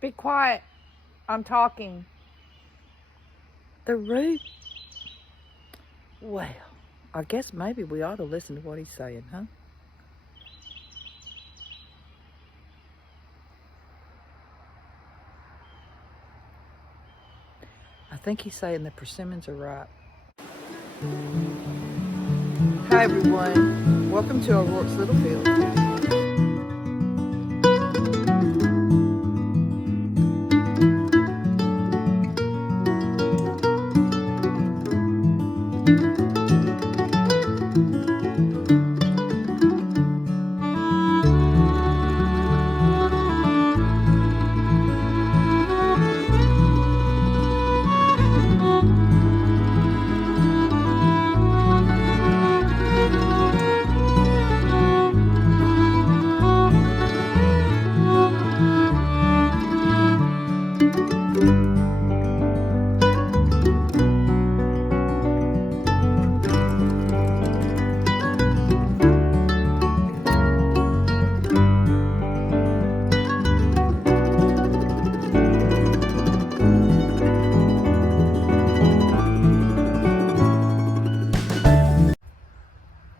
Be quiet. I'm talking. The roof. Well, I guess maybe we ought to listen to what he's saying, huh? I think he's saying the persimmons are ripe. Hi everyone, welcome to O'Rourke's Littlefield.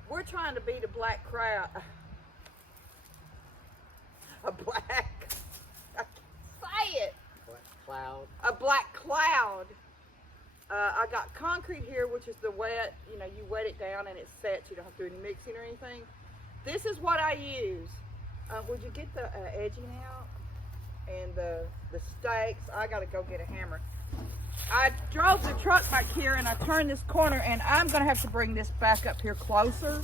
We're trying to beat a black crowd. A black, say it. Black cloud. A black cloud. I got concrete here, which is the wet, you wet it down and it sets. You don't have to do any mixing or anything. This is what I use. Would you get the edging out? And the stakes. I gotta go get a hammer. I drove the truck back here and I turned this corner and I'm gonna have to bring this back up here closer.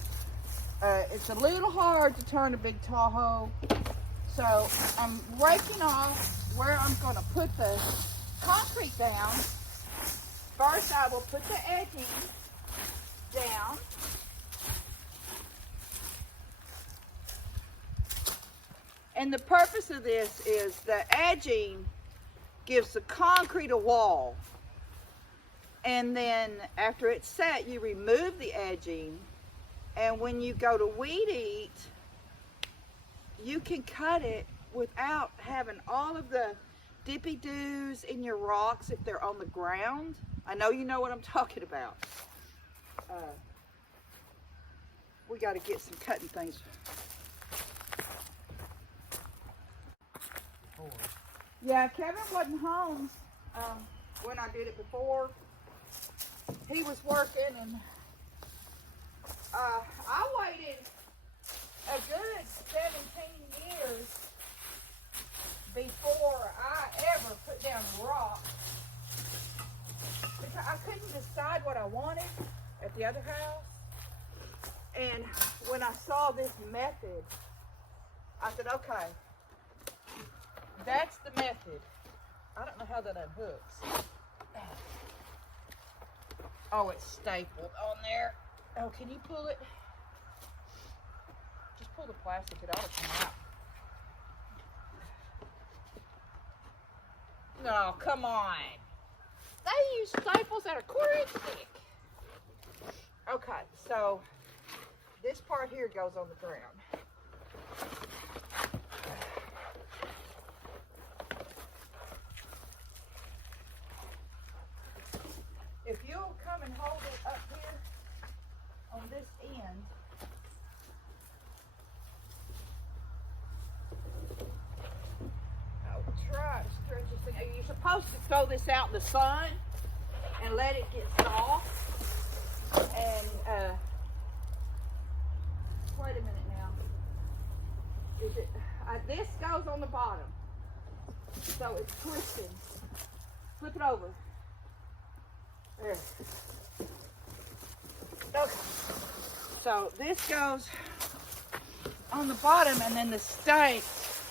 It's a little hard to turn a big Tahoe. So I'm raking off where I'm gonna put the concrete down. First I will put the edging down. And the purpose of this is the edging gives the concrete a wall. And then after it's set, you remove the edging. And when you go to weed eat, you can cut it without having all of the dippy-doos in your rocks if they're on the ground. I know you know what I'm talking about. We got to get some cutting things. Yeah, Kevin wasn't home when I did it before. He was working, and I waited a good 17 years before I ever put down rock. Because I couldn't decide what I wanted at the other house. And when I saw this method, I said, okay, that's the method. I don't know how that unhooks. Oh, it's stapled on there. Oh, can you pull it? Just pull the plastic, it ought to come out. No, come on. They use staples that are 1/4 inch thick. Okay, so this part here goes on the ground. If you'll come and hold it up here on this end, I'll try to stretch this thing. You're supposed to throw this out in the sun and let it get soft. And wait a minute now. Is it? This goes on the bottom, so it's twisting. Flip it over. There. Okay. So this goes on the bottom, and then the stakes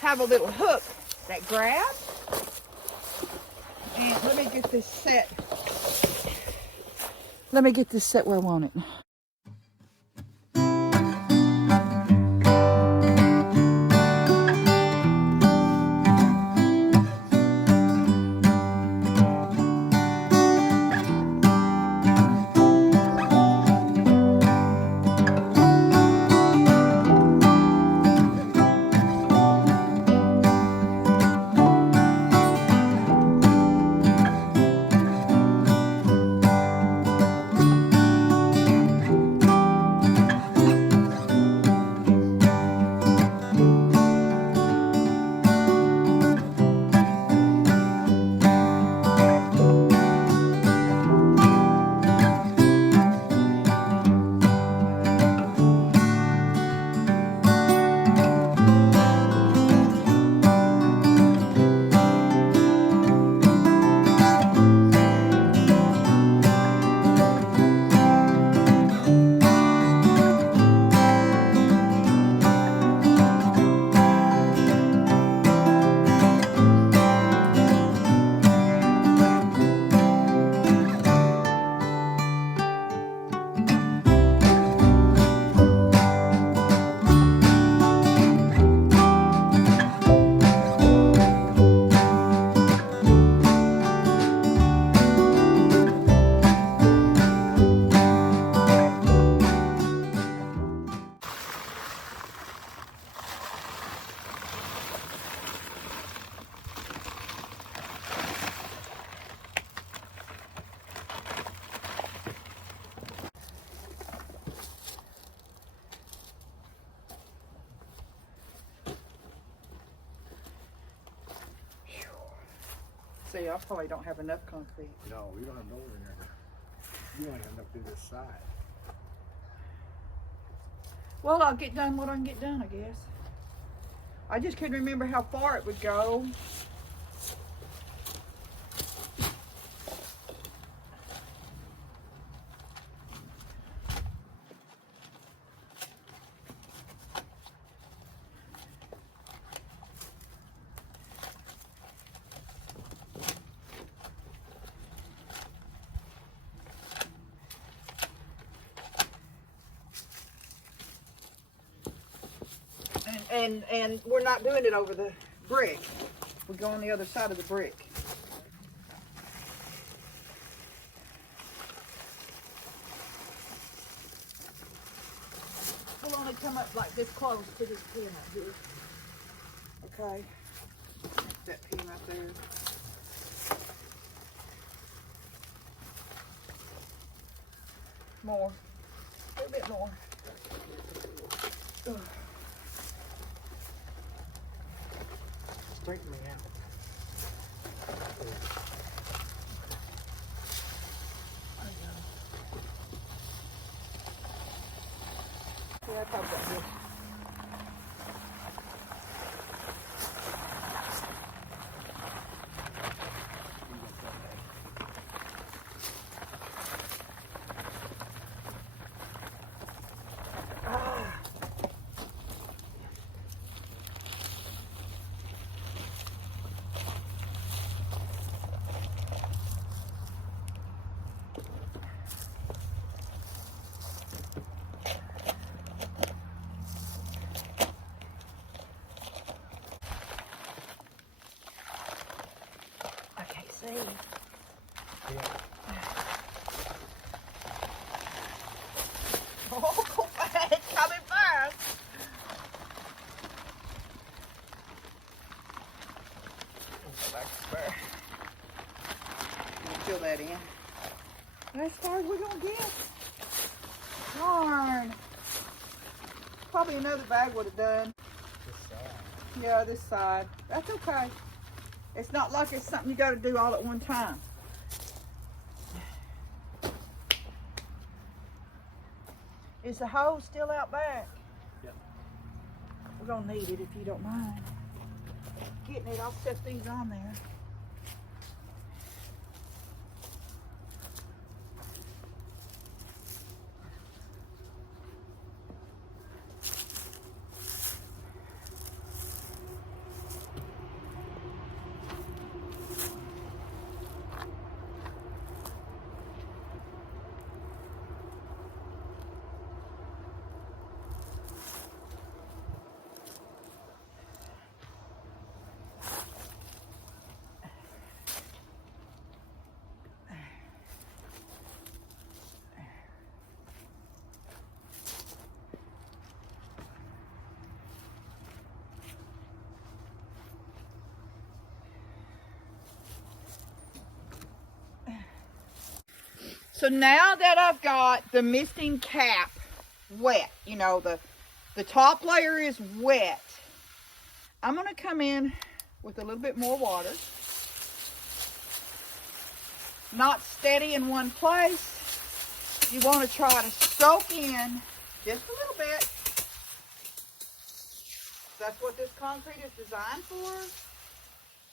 have a little hook that grabs. And let me get this set. Let me get this set where I want it. See, I probably don't have enough concrete. No, we don't have nowhere in there. You don't have enough to this side. Well, I'll get done what I can get done, I guess. I just couldn't remember how far it would go. And we're not doing it over the brick. We go on the other side of the brick. We'll only come up like this close to this pin up here. Okay. That pin right there. More. A little bit more. Ugh. Straighten me out. Yeah, I probably got this. See. Yeah. Oh, it's coming fast. Go back to there. Fill that in. That's as far as we're gonna get. Darn. Probably another bag would have done. This side. Yeah, this side. That's okay. It's not like it's something you got to do all at one time. Is the hose still out back? Yep. We're going to need it if you don't mind. Getting it, I'll set these on there. So now that I've got the misting cap wet, you know, the top layer is wet, I'm going to come in with a little bit more water. Not steady in one place. You want to try to soak in just a little bit. That's what this concrete is designed for.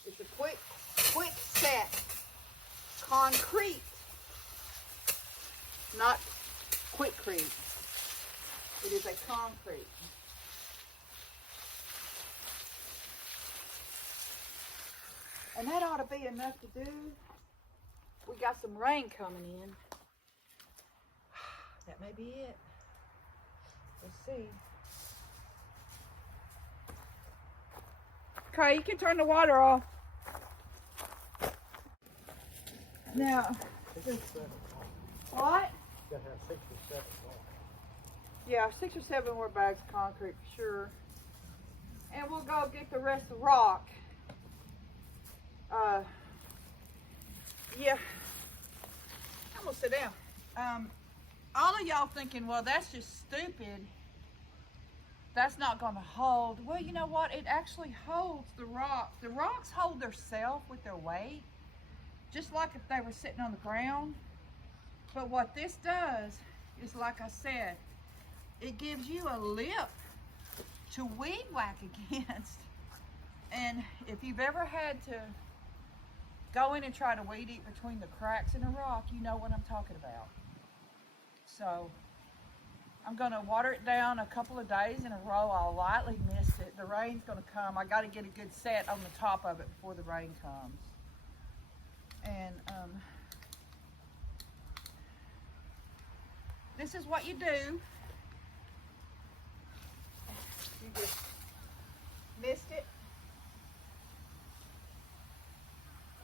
It's a quick set concrete. Not quickcrete. It is a concrete. And that ought to be enough to do. We got some rain coming in. That may be it. Let's see. Okay, you can turn the water off. Now, what? You gotta have 6 or 7 more. Yeah, 6 or 7 more bags of concrete for sure. And we'll go get the rest of the rock. Yeah. I'm gonna sit down. All of y'all thinking, well, that's just stupid. That's not gonna hold. Well, you know what? It actually holds the rock. The rocks hold themselves with their weight. just like if they were sitting on the ground. But what this does is, like I said, it gives you a lip to weed whack against. And if you've ever had to go in and try to weed eat between the cracks in a rock, you know what I'm talking about. So I'm gonna water it down a couple of days in a row. I'll lightly mist it. The rain's gonna come. I gotta get a good set on the top of it before the rain comes. And this is what you do. You just mist it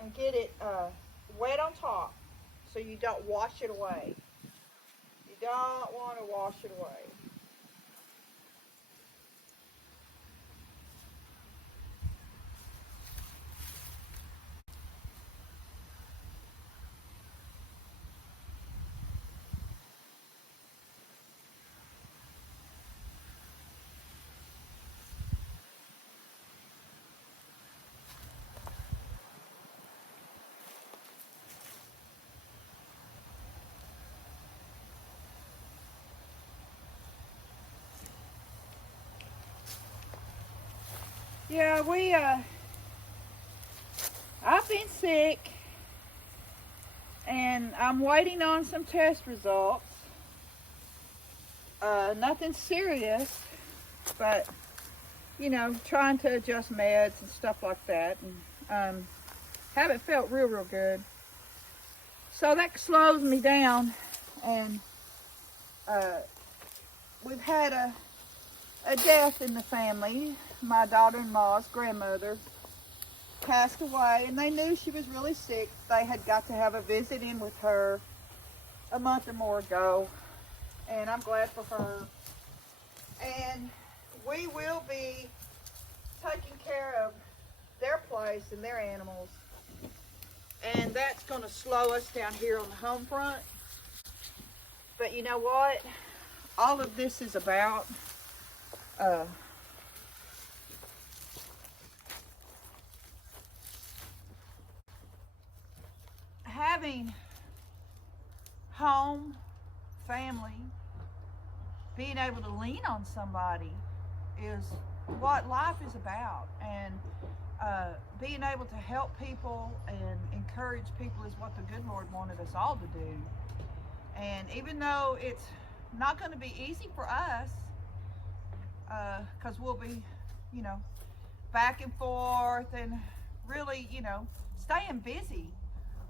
and get it wet on top so you don't wash it away. You don't want to wash it away. Yeah, I've been sick and I'm waiting on some test results. Nothing serious, but you know, trying to adjust meds and stuff like that, and haven't felt real good. So that slows me down, and we've had a death in the family. My daughter-in-law's grandmother passed away, and they knew she was really sick. They had got to have a visit in with her a month or more ago, and I'm glad for her. And we will be taking care of their place and their animals, and that's going to slow us down here on the home front. But you know what? All of this is about having home, family, being able to lean on somebody is what life is about. And being able to help people and encourage people is what the good Lord wanted us all to do. And even though it's not going to be easy for us, because we'll be, you know, back and forth and really, you know, staying busy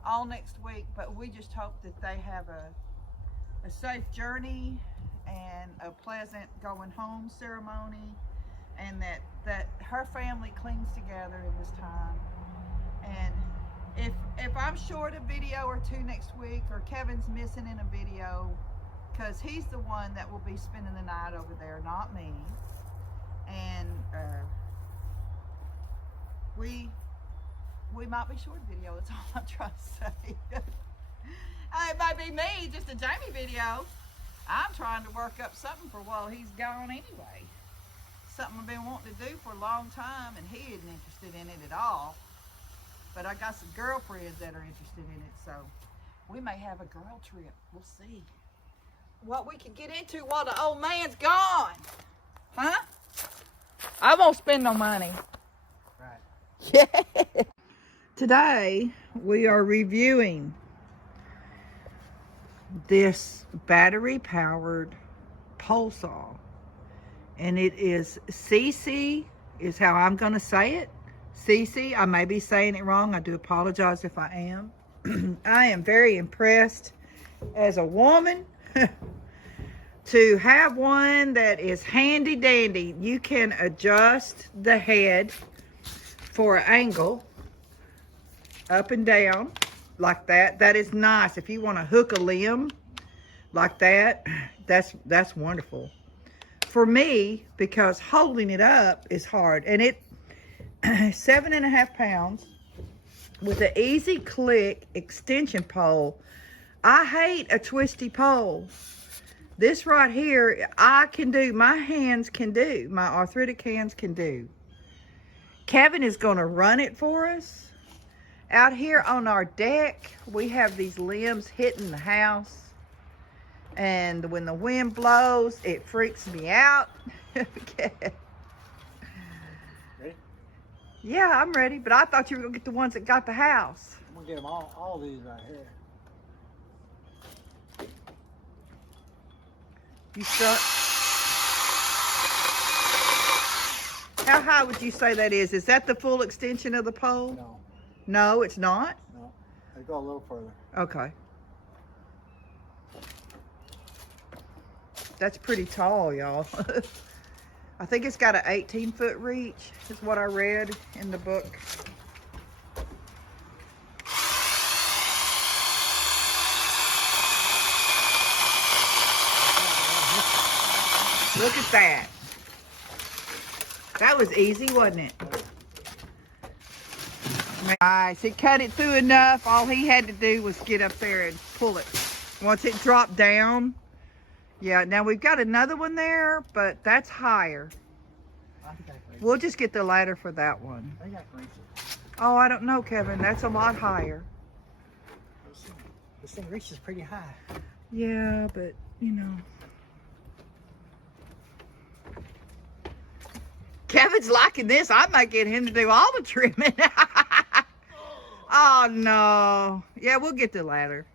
all next week, but we just hope that they have a safe journey and a pleasant going home ceremony, and that her family clings together in this time. And if I'm short a video or two next week, or Kevin's missing in a video, because he's the one that will be spending the night over there, not me. And we might be short video, that's all I'm trying to say. It might be me, just a Jamie video. I'm trying to work up something for while he's gone anyway. Something I've been wanting to do for a long time, and he isn't interested in it at all. But I got some girlfriends that are interested in it, so we may have a girl trip. We'll see what we can get into while the old man's gone. Huh? I won't spend no money. Right. Yeah. Today we are reviewing this battery powered pole saw, and it is Seesii is how I'm going to say it. Seesii. I may be saying it wrong. I do apologize if I am. I am very impressed as a woman to have one that is handy dandy. You can adjust the head for an angle up and down like that. That is nice. If you want to hook a limb like that, that's wonderful for me, because holding it up is hard. And it 7.5 pounds with an easy click extension pole. I hate a twisty pole. This right here, I can do, my hands can do, my arthritic hands can do. Kevin is going to run it for us, Out here on our deck, we have these limbs hitting the house. And when the wind blows, it freaks me out. Okay. Ready? Yeah, I'm ready, but I thought you were gonna get the ones that got the house. I'm gonna get them all these right here. You start. How high would you say that is? Is that the full extension of the pole? No. No, it's not? No. They go a little further. Okay. That's pretty tall, y'all. I think it's got an 18-foot reach, is what I read in the book. Look at that. That was easy, wasn't it? Nice. He cut it through enough. All he had to do was get up there and pull it. Once it dropped down. Yeah, now we've got another one there, but that's higher. We'll just get the ladder for that one. They got reaches. Oh, I don't know, Kevin. That's a lot higher. This thing reaches pretty high. Yeah, but, you know. Kevin's liking this. I might get him to do all the trimming. Oh, no. Yeah, we'll get the ladder.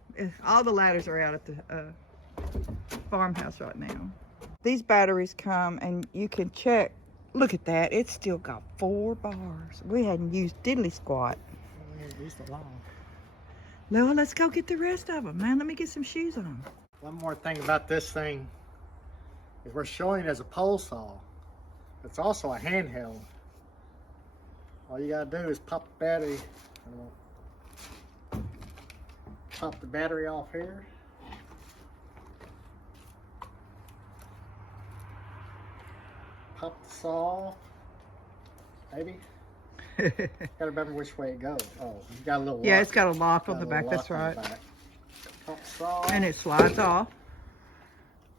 All the ladders are out at the farmhouse right now. These batteries come and you can check. Look at that. It's still got 4 bars. We hadn't used diddly squat. We haven't used it long. Well, let's go get the rest of them, man. Let me get some shoes on. One more thing about this thing is we're showing it as a pole saw. It's also a handheld. All you gotta do is pop the battery. Pop the battery off here. Pop the saw. Maybe. Gotta remember which way it goes. Oh, you got a little lock. Yeah, it's got a lock on the back. That's right. Pop the saw. And it slides off.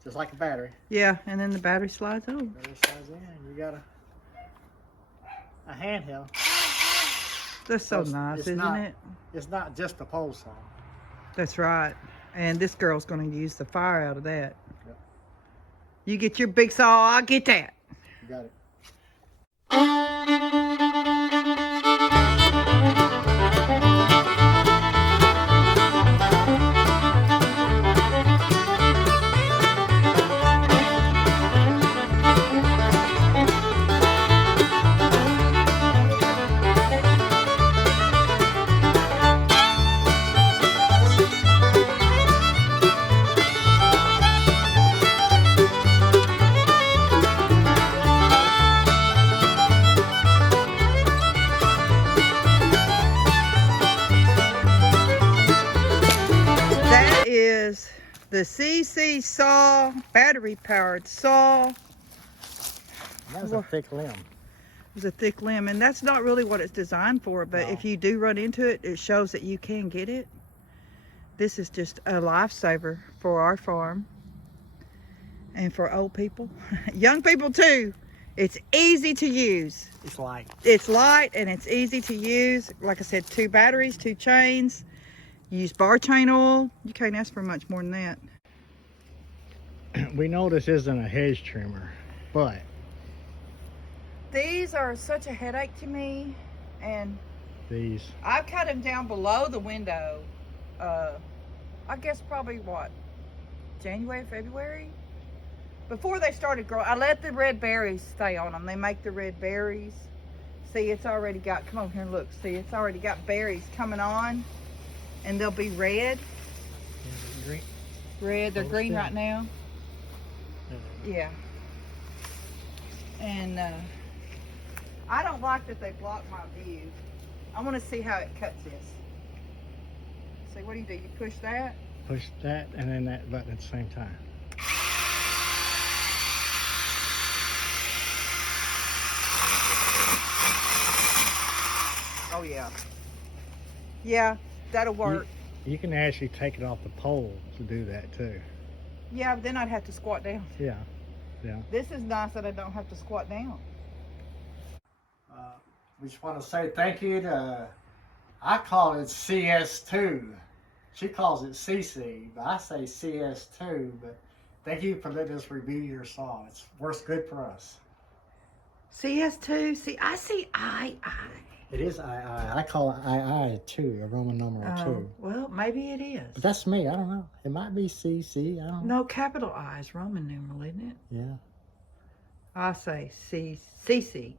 Just like a battery. Yeah, and then the battery slides on. Battery slides in. You got a handheld. That's so nice, isn't it? It's not just a pole saw. That's right. And this girl's going to use the fire out of that. Yep. You get your big saw, I'll get that. You got it. The Seesii saw, battery powered saw. That was a thick limb. It was a thick limb, and that's not really what it's designed for, but if you do run into it, it shows that you can get it. This is just a lifesaver for our farm and for old people. Young people too. It's easy to use. It's light. It's light and it's easy to use. Like I said, 2 batteries, 2 chains. Use bar chain oil. You can't ask for much more than that. We know this isn't a hedge trimmer, but these are such a headache to me, and these I've cut them down below the window. I guess probably what, January, February? Before they started growing. I let the red berries stay on them. They make the red berries. See, it's already got, come over here and look. See, it's already got berries coming on. And they'll be red. green. Red, they're green right now. Yeah. And I don't like that they block my view. I want to see how it cuts this. See, what do? You push that? Push that and then that button at the same time. Oh yeah. Yeah, that'll work. You can actually take it off the pole to do that too. Yeah, but then I'd have to squat down. Yeah, yeah. This is nice that I don't have to squat down. We just want to say thank you to I call it CS2. She calls it Seesii, but I say CS2. But thank you for letting us review your saw. It works good for us. CS2. See, I see II. It is II. I call it II too, a Roman numeral 2. Well, maybe it is. But that's me. I don't know. It might be CC. I don't know. No, capital I is Roman numeral, isn't it? Yeah. I say CC.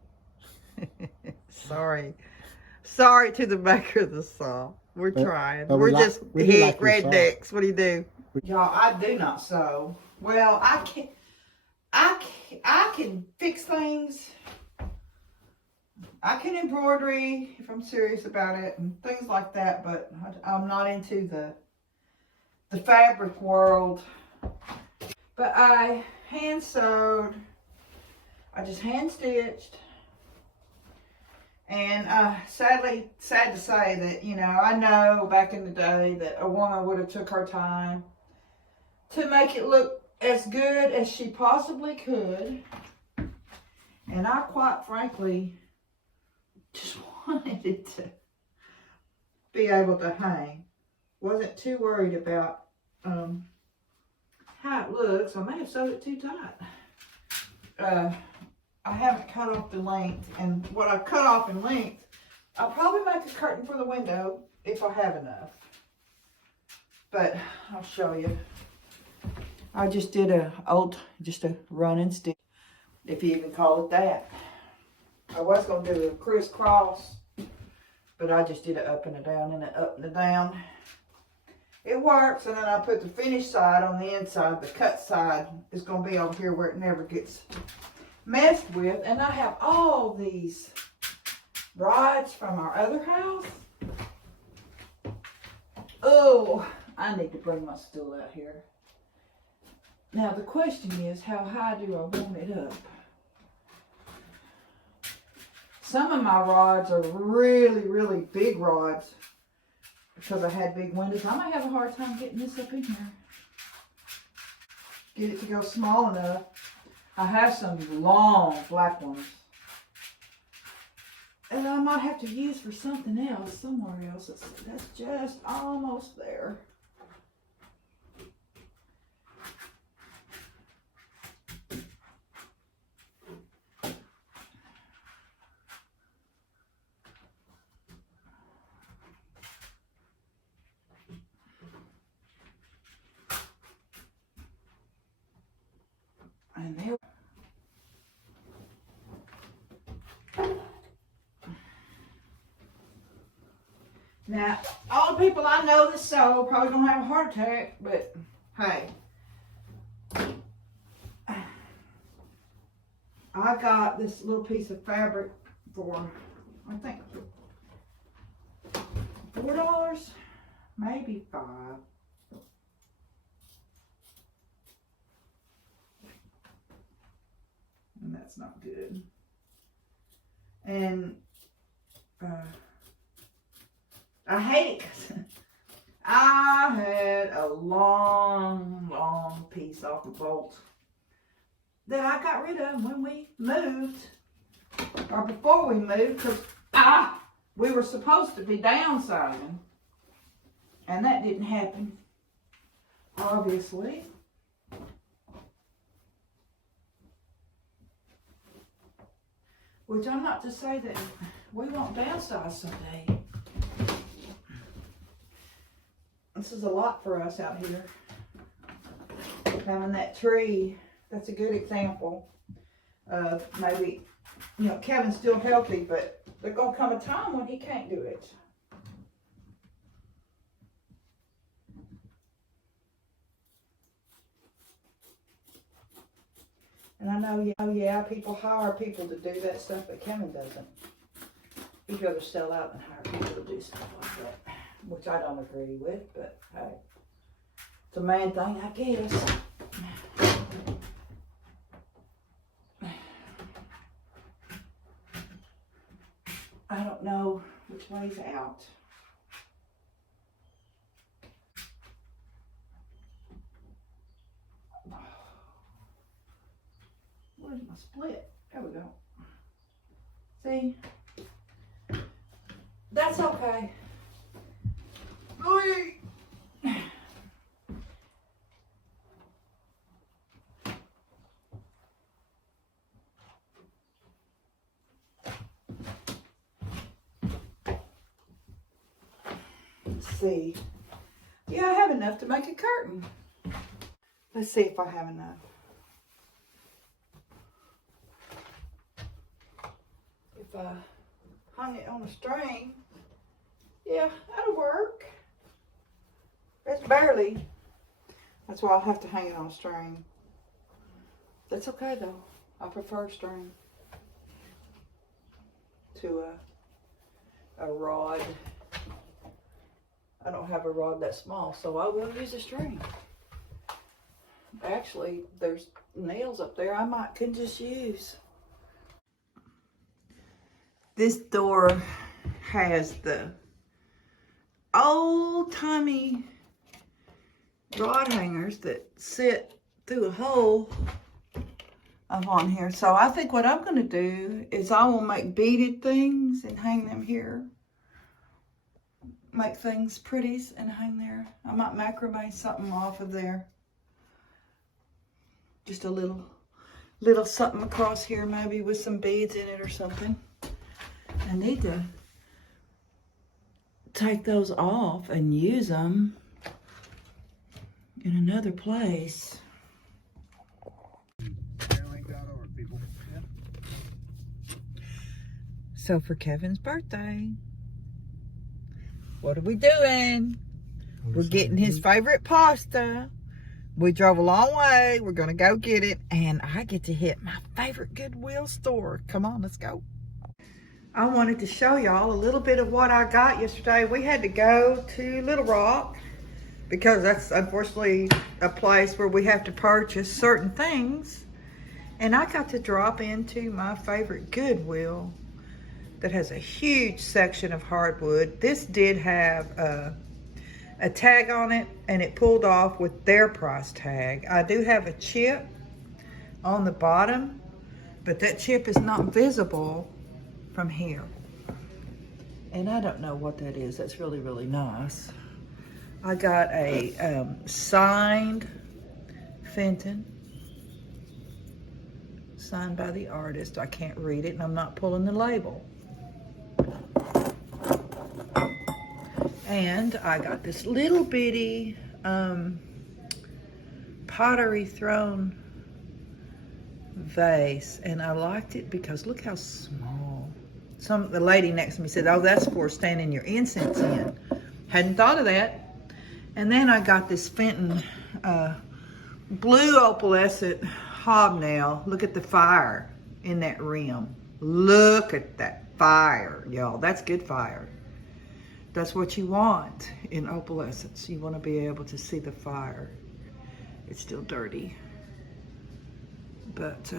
Sorry to the maker of the saw. We're trying. We're just hick rednecks. What do you do? Y'all, I do not sew. Well, I can fix things. I can embroidery if I'm serious about it and things like that, but I'm not into the fabric world. But I hand sewed. I just hand stitched. And sad to say that, you know, I know back in the day that a woman would have took her time to make it look as good as she possibly could. And I quite frankly just wanted it to be able to hang. Wasn't too worried about how it looks. I may have sewed it too tight. I haven't cut off the length, and what I've cut off in length, I'll probably make a curtain for the window if I have enough. But I'll show you. I just did just a running stitch, if you even call it that. I was going to do a crisscross, but I just did it up and a down and a up and a down. It works, and then I put the finished side on the inside. The cut side is going to be over here where it never gets messed with. And I have all these rods from our other house. Oh, I need to bring my stool out here. Now the question is, how high do I want it up? Some of my rods are really, really big rods because I had big windows. I might have a hard time getting this up in here. Get it to go small enough. I have some long black ones. And I might have to use for something else, somewhere else. That's just almost there. And there. Now, all the people I know that sew probably gonna have a heart attack, but hey. I got this little piece of fabric for, I think, $4, maybe $5. And that's not good. And I hate it because I had a long piece off the bolt that I got rid of when we moved, or before we moved, because we were supposed to be downsizing, and that didn't happen, obviously. Which I'm not to say that we won't downsize someday. This is a lot for us out here. Having that tree, that's a good example of maybe, you know, Kevin's still healthy, but there's going to come a time when he can't do it. And I know, yeah, people hire people to do that stuff, but Kevin doesn't. He'd rather sell out than hire people to do stuff like that, which I don't agree with, but hey, it's a man thing, I guess. I don't know which way's out. Where's my split? There we go. See? That's okay. Let's see. Yeah, I have enough to make a curtain. Let's see if I have enough. If I hung it on a string, yeah, that'll work. It's barely. That's why I'll have to hang it on a string. That's okay though. I prefer string to a rod. I don't have a rod that small, so I will use a string. Actually, there's nails up there I can just use. This door has the old-timey rod hangers that sit through a hole up on here. So I think what I'm going to do is I will make beaded things and hang them here. Make things pretties and hang there. I might macrame something off of there. Just a little something across here, maybe with some beads in it or something. I need to take those off and use them in another place. So for Kevin's birthday, what are we doing? We're getting his favorite pasta. We drove a long way. We're going to go get it. And I get to hit my favorite Goodwill store. Come on, let's go. I wanted to show y'all a little bit of what I got yesterday. We had to go to Little Rock because that's unfortunately a place where we have to purchase certain things. And I got to drop into my favorite Goodwill that has a huge section of hardwood. This did have a tag on it, and it pulled off with their price tag. I do have a chip on the bottom, but that chip is not visible from here. And I don't know what that is. That's really, really nice. I got a signed Fenton, signed by the artist. I can't read it, and I'm not pulling the label. And I got this little bitty pottery throne vase, and I liked it because look how small. The lady next to me said, "Oh, that's for standing your incense in." Hadn't thought of that. And then I got this Fenton blue opalescent hobnail. Look at the fire in that rim. Look at that fire, y'all. That's good fire. That's what you want in opalescence. You want to be able to see the fire. It's still dirty. But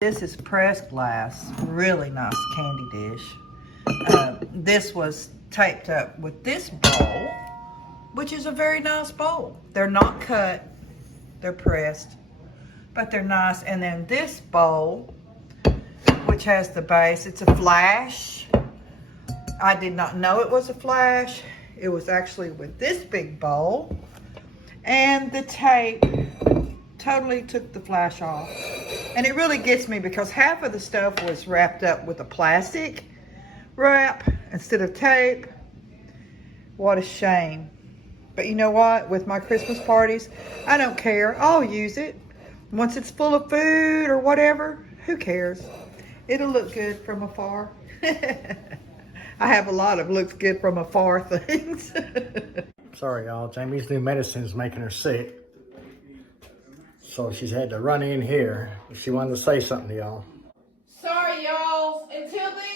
this is pressed glass. Really nice candy dish. This was taped up with this bowl, which is a very nice bowl. They're not cut. They're pressed. But they're nice. And then this bowl, which has the base. It's a flash. I did not know it was a flash. It was actually with this big bowl. And the tape totally took the flash off. And it really gets me because half of the stuff was wrapped up with a plastic wrap instead of tape. What a shame. But you know what? With my Christmas parties, I don't care. I'll use it. Once it's full of food or whatever, who cares? It'll look good from afar. I have a lot of looks good from afar things. Sorry, y'all. Jamie's new medicine is making her sick. So she's had to run in here. She wanted to say something to y'all. Sorry, y'all. Until then.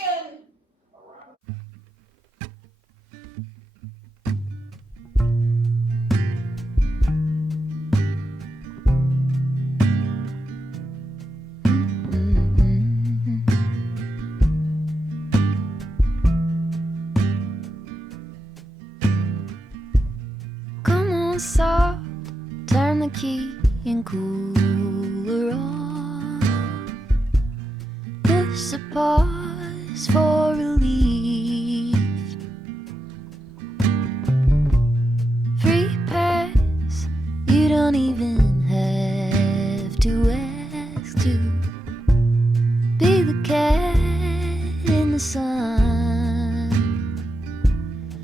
Soft, turn the key and cooler on. This a pause for relief. uneven.